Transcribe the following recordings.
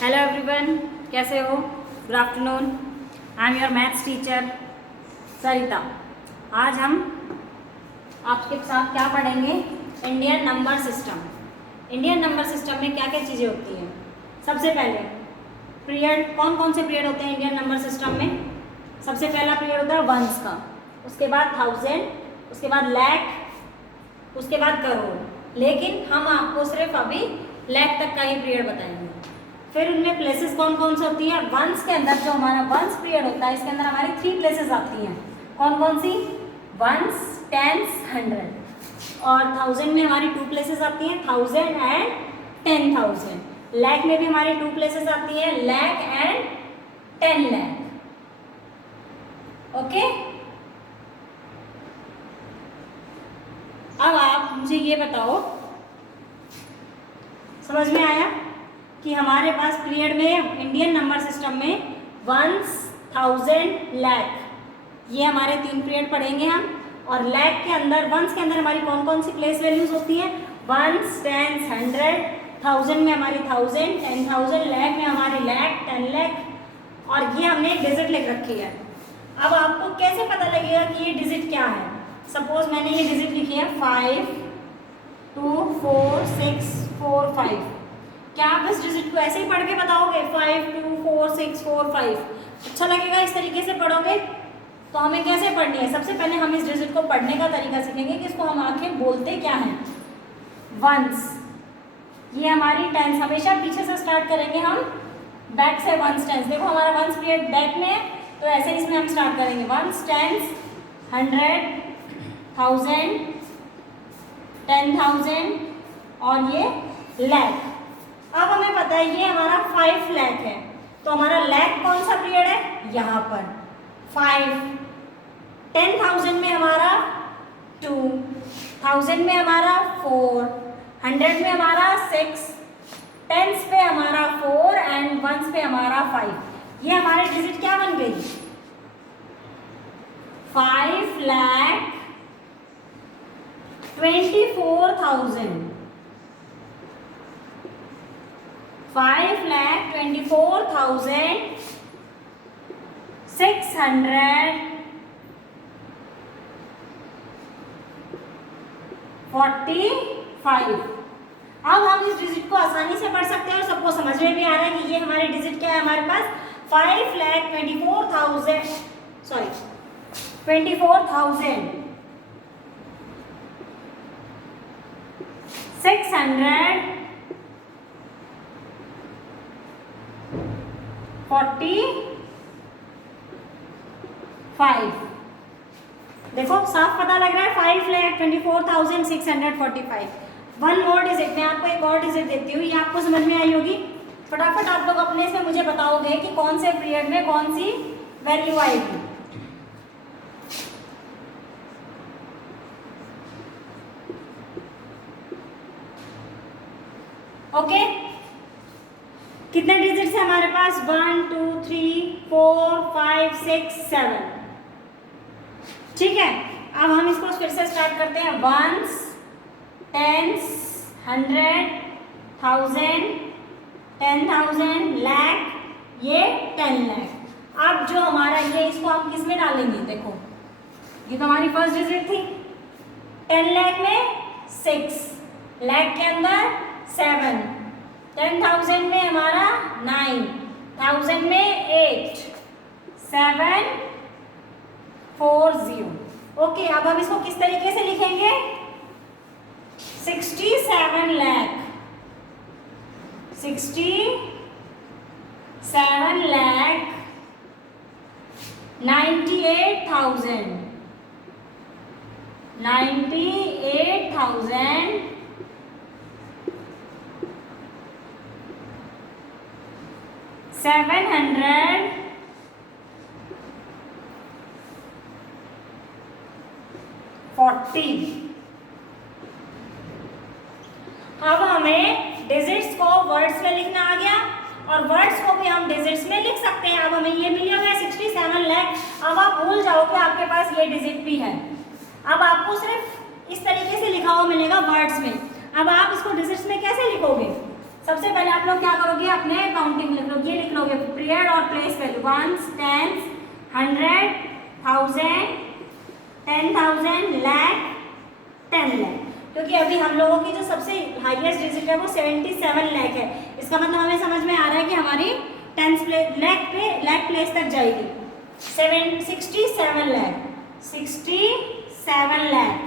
Hello everyone, कैसे हो? Good afternoon. I am your maths teacher Sarita. आज हम आपके साथ क्या पढ़ेंगे? Indian number system. Indian number system में क्या क्या चीज़ें होती हैं? सबसे पहले पीरियड, कौन कौन से पीरियड होते हैं इंडियन नंबर सिस्टम में? सबसे पहला पीरियड होता है वंस का, उसके बाद 1000, उसके बाद लाख, उसके बाद करोड़। लेकिन हम आपको सिर्फ अभी लाख तक का ही पीरियड बताएंगे। फिर उनमें प्लेसेस कौन कौन सी होती हैं? वंस के अंदर जो हमारा वंस पीरियड होता है, इसके अंदर हमारी 3 प्लेसेस आती हैं। कौन कौन सी? Once, tens, 100। और 1000 में हमारी 2 प्लेसेस आती हैं, 1000 एंड 10,000। लाख में भी हमारी 2 प्लेसेस आती हैं, लाख एंड 10 लाख। ओके, अब आप मुझे ये बताओ, समझ में आया कि हमारे पास पीरियड में इंडियन नंबर सिस्टम में वंस, 1000, लाख, ये हमारे 3 पीरियड पढ़ेंगे हम। और लाख के अंदर, वंस के अंदर हमारी कौन कौन सी प्लेस वैल्यूज होती हैं? वंस, टेंस, 100, 1000 में हमारी 1000, 10,000, लाख में हमारी लाख, 10 लाख। और ये हमने एक डिजिट लिख रखी है। अब आपको कैसे पता लगेगा कि ये डिजिट क्या है? सपोज मैंने ये डिजिट लिखी है 5, 2, 4, 6, 4, 5। क्या आप इस डिजिट को ऐसे ही पढ़ के बताओगे? 5, 2, 4, 6, 4, 5। अच्छा लगेगा इस तरीके से पढ़ोगे? तो हमें कैसे पढ़नी है? सबसे पहले हम इस डिजिट को पढ़ने का तरीका सीखेंगे कि इसको हम आखिर बोलते क्या हैं। वंस, ये हमारी टेंस, हमेशा पीछे से स्टार्ट करेंगे हम, बैक से वंस टेंस। देखो हमारा वंस पीरियड बैक में है, तो ऐसे इसमें हम स्टार्ट करेंगे। वंस, टेंस, 100, 1000, 10,000 और ये लाख। अब हमें पता है ये हमारा 5 लाख है, तो हमारा लाख कौन सा पीरियड है? यहाँ पर 5। 10,000 में हमारा 2, 1000 में हमारा 4, 100 में हमारा 6, टेंस पे हमारा 4 एंड वंस पे हमारा 5। ये हमारे डिजिट क्या बन गई? 5 लाख 24,000। 5 लाख 24,645। अब हम इस डिजिट को आसानी से पढ़ सकते हैं और सबको समझ में भी आ रहा है कि ये हमारे डिजिट क्या है हमारे पास? 5 लाख 24,000, सॉरी 24,645। देखो साफ पता लग रहा है, 5 लाख 24,645। वन मोर डिजिट, मैं आपको एक और डिजिट देती हूँ, ये आपको समझ में आई होगी। फटाफट आप लोग अपने से मुझे बताओगे कि कौन से पीरियड में कौन सी वैल्यू आएगी। ओके, कितने डिजिट्स है हमारे पास? 1, 2, 3, 4, 5, 6, 7। ठीक है, अब हम इसको फिर से स्टार्ट करते हैं। वंस, टेंस, 100, 1000, 10,000, लाख, ये 10 लाख। अब जो हमारा ये, इसको हम किस में डालेंगे? देखो ये तो हमारी फर्स्ट डिजिट थी। 10 लाख में 6, लाख के अंदर 7, 10,000 में हमारा 9, 1000 में 8, 7, 4, 0। ओके, अब हम इसको किस तरीके से लिखेंगे? 67 लाख, 67 लाख 98,000, 98,000 740। अब हमें डिजिट्स को वर्ड्स में लिखना आ गया और वर्ड्स को भी हम डिजिट्स में लिख सकते हैं। अब हमें ये मिल गया 67 लाख। अब आप भूल जाओ कि आपके पास ये डिजिट भी है। अब आपको सिर्फ इस तरीके से लिखा हुआ मिलेगा वर्ड्स में। अब आप इसको डिजिट्स में कैसे लिखोगे? सबसे पहले आप लोग क्या करोगे, अपने काउंटिंग लिख लो, ये लिख लोगे पीरियड और place value, ones, tens, 100, 1000, 10,000, lakh, 10 lakh. क्योंकि अभी हम लोगों की जो सबसे हाईएस्ट डिजिट है वो 77 लाख है। इसका मतलब हमें समझ में आ रहा है कि हमारी टेंस प्लेस लाख प्लेस तक जाएगी। 67 लाख, 67 लाख,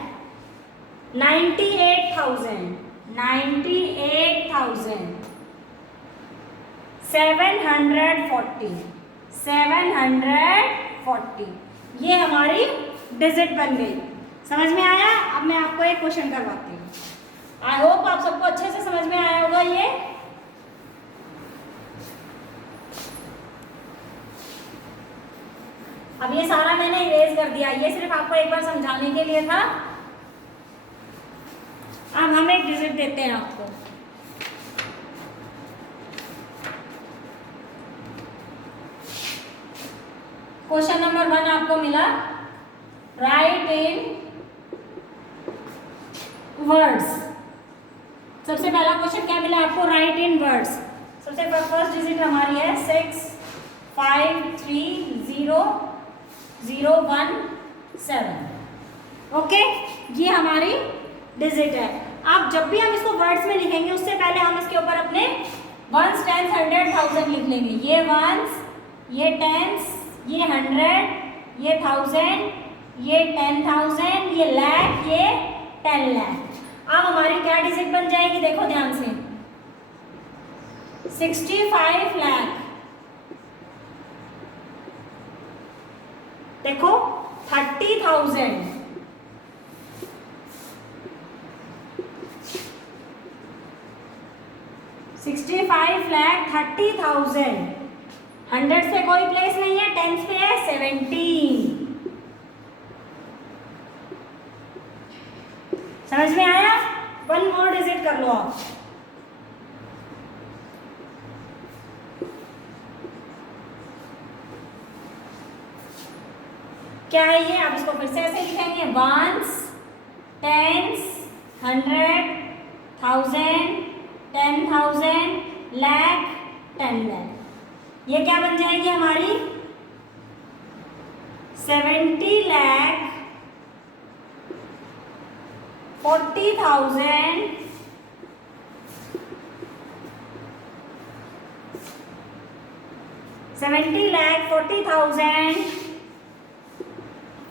98,000, 98,000, 740, 740, ये हमारी डिजिट बन गई। समझ में आया? अब मैं आपको एक क्वेश्चन करवाती हूँ। आई होप आप सबको अच्छे से समझ में आया होगा ये। अब ये सारा मैंने इरेज कर दिया, ये सिर्फ आपको एक बार समझाने के लिए था। अब हम एक डिजिट देते हैं आपको। क्वेश्चन नंबर 1 आपको मिला, राइट इन वर्ड्स। सबसे पहला क्वेश्चन क्या मिला आपको, राइट इन वर्ड्स। सबसे फर्स्ट डिजिट हमारी है 6530017। ओके, ये हमारी डिजिट है। अब जब भी हम इसको वर्ड्स में लिखेंगे उससे पहले हम इसके ऊपर अपने वंस, टेंस, 100, 1000 लिख लेंगे। ये वंस, ये टेंस, ये 100, ये 1000, ये 10,000, ये लाख, ये 10 लाख। अब हमारी क्या डिजिट बन जाएगी, देखो ध्यान से, 65 लाख। देखो 30,000, 65 लाख 30,000। 100 से कोई प्लेस नहीं है, टेंस पे है 17। समझ में आया? 1 मोर डिजिट कर लो आप। क्या है ये, आप इसको फिर से ऐसे लिखेंगे, वंस, टेंस, 100, 1000, 10,000, लाख, 10 लाख। ये क्या बन जाएगी हमारी, 70 लाख 40,000, 70 लाख 40,000,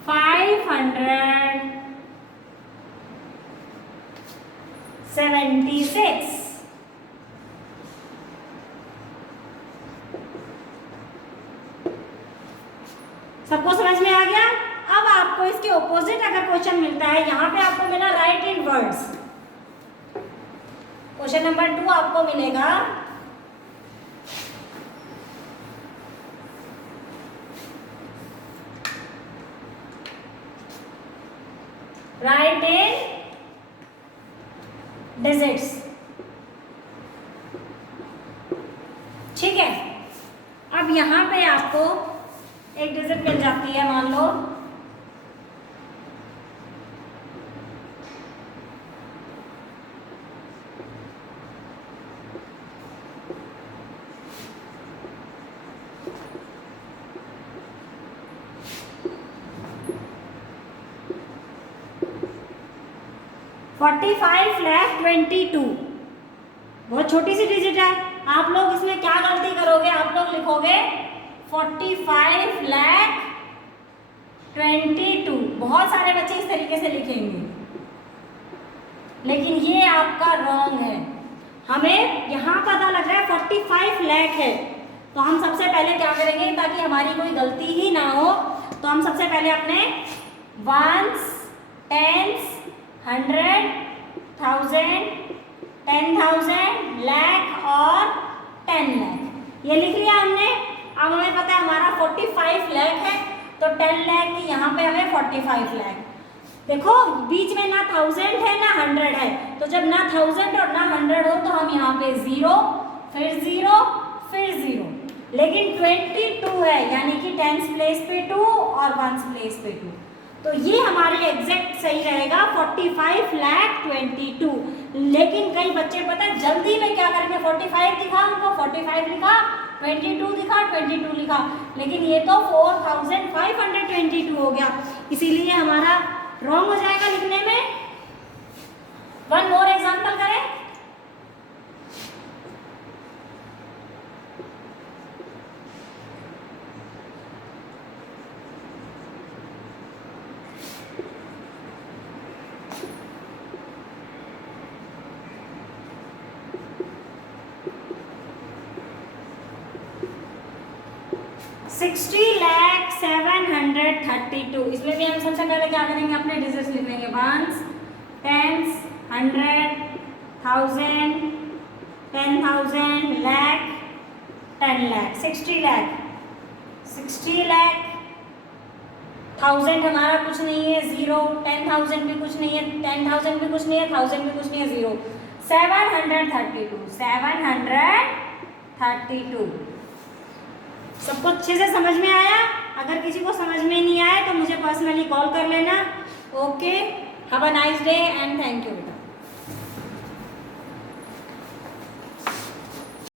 576। सबको समझ में आ गया? अब आपको इसके ऑपोजिट अगर क्वेश्चन मिलता है, यहाँ पे आपको मिला राइट इन वर्ड्स। क्वेश्चन नंबर 2 आपको मिलेगा राइट इन डिजिट्स। ठीक है, अब यहाँ पे आपको एक डिजिट मिल जाती है, मान लो 45,22,। बहुत छोटी सी डिजिट है। आप लोग इसमें क्या गलती करोगे, आप लोग लिखोगे 45,22,। बहुत सारे बच्चे इस तरीके से लिखेंगे, लेकिन ये आपका रॉन्ग है। हमें यहाँ पता लग रहा है 45 लाख है, तो हम सबसे पहले क्या करेंगे, ताकि हमारी कोई गलती ही ना हो, तो हम सबसे पहले अपने वंस, टेंस, 100, 1000, 10,000, लाख और 10 लाख ये लिख लिया हमने। अब हमें पता है हमारा 45 लाख है, तो 10 लाख की यहाँ पे हमें 45 लाख। देखो बीच में ना 1000 है ना 100 है, तो जब ना 1000 और ना 100 हो तो हम यहाँ पे 0, फिर 0, फिर 0। लेकिन 22 है, यानी कि टेंस प्लेस पे 2 और वंस प्लेस पे 2, तो ये हमारे एग्जैक्ट सही रहेगा 45,22,000। लेकिन कई बच्चे पता है जल्दी में क्या करेंगे, 45 दिखा उनको 45 लिखा, 22 दिखा 22 लिखा, लेकिन ये तो 4,522 हो गया, इसीलिए हमारा रॉन्ग हो जाएगा लिखने में। वन मोर एग्जाम्पल करें। $60,732। इसमें भी हम सबसे पहले क्या करेंगे, अपने डिजिट्स लिख लेंगे, वंस, टेंस, 100, 1000, 10,000, लाख, 10 लाख, 60 लाख, 60 लाख, 1000 हमारा कुछ नहीं है, 0, 10,000 भी कुछ नहीं है, 10,000 भी कुछ नहीं है, 1000 भी कुछ नहीं है, 0, 732, 732। सबको अच्छे से समझ में आया? अगर किसी को समझ में नहीं आया तो मुझे पर्सनली कॉल कर लेना। Okay, have a nice day and thank you.